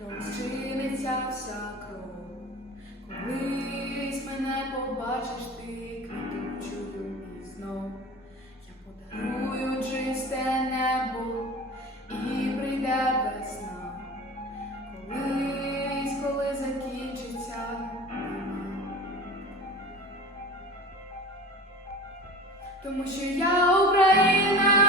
розчиниться вся кров. Колись мене побачиш ти квітучою і знов. Я подарую чисте небо і прийде весна. Колись, коли закінчиться. Тому що я Україна.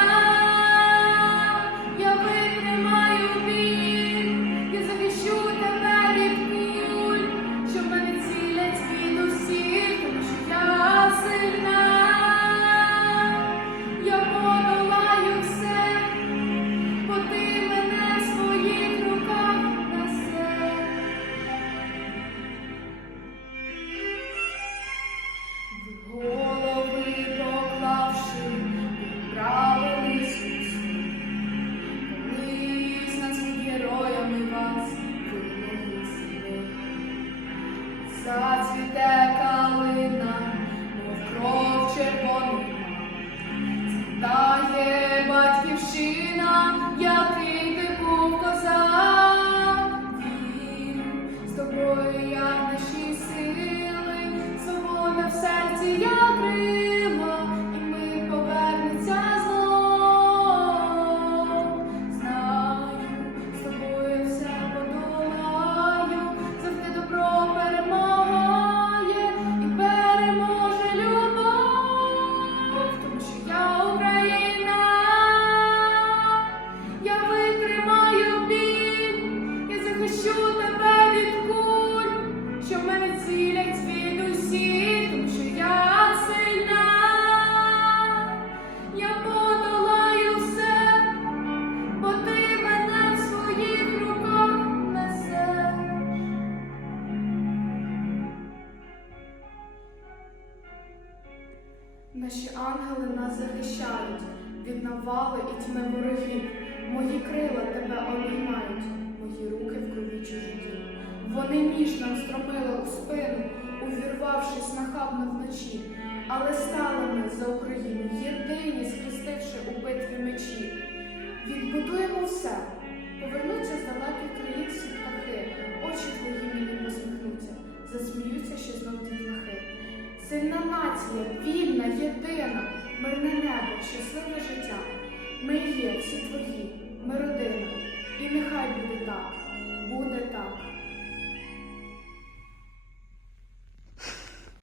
Grazie te, Ca. Наші ангели нас захищають від навали і тьми ворогів. Мої крила тебе обіймають, мої руки в крові чужі. Вони ніж нам стромили у спину, увірвавшись нахабно вночі, але стали ми за Україною. є всі твої, ми родина, і нехай буде так.